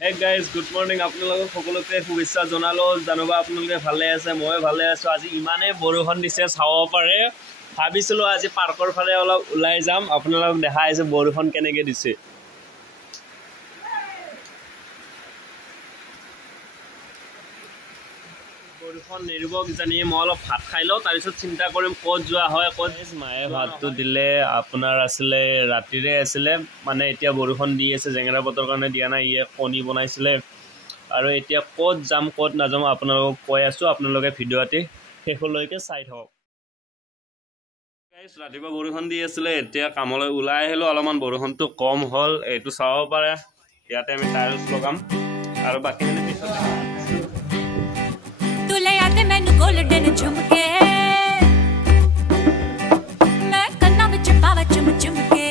Hey guys, good morning. আপোনালোকক সকলোকে শুভেচ্ছা জনালো জানোবা আপোনালোকে ভালে আছে মই ভালে আছো আজি ইমানে বৰষুণ দিছে চাব পাৰে ভাবিছিলো আজি পাৰ্কৰ ফালে অলপ ওলাই যাম আপোনালোকক দেখাই আছে বৰষুণ কেনেকৈ দিছে বৰষুণ নেৰিব কিজানি মই অলপ ভাত খাই লওঁ তাৰপিছত চিন্তা কৰিম ক'ত যোৱা হয় ক'ত মায়ে ভাতটো দিলে আপোনাৰ আছিলে ৰাতিৰে আছিলে মানে এতিয়া বৰষুণ দি আছে জেঙেৰা বতৰ কাৰণে দিয়া নাই ইয়ে কণী বনাইছিলে আৰু এতিয়া ক'ত যাম ক'ত নাযাম আপোনালোকক কৈ আছো আপোনালোকে ভিডিঅ'টি শেষলৈকে চাই থাকক গাইস ৰাতিপুৱা বৰষুণ দি আছিলে এতিয়া কামলৈ ওলাই আহিলো অলপমান বৰষুণটো কম হ'ল এইটো চাব পাৰে ইয়াতে আমি টাইলছ লগাম আৰু বাকিখিনি পিছত तुले आते मैनू गोल्डन झुमके मैं कन्ना विच पावा चुम चुम के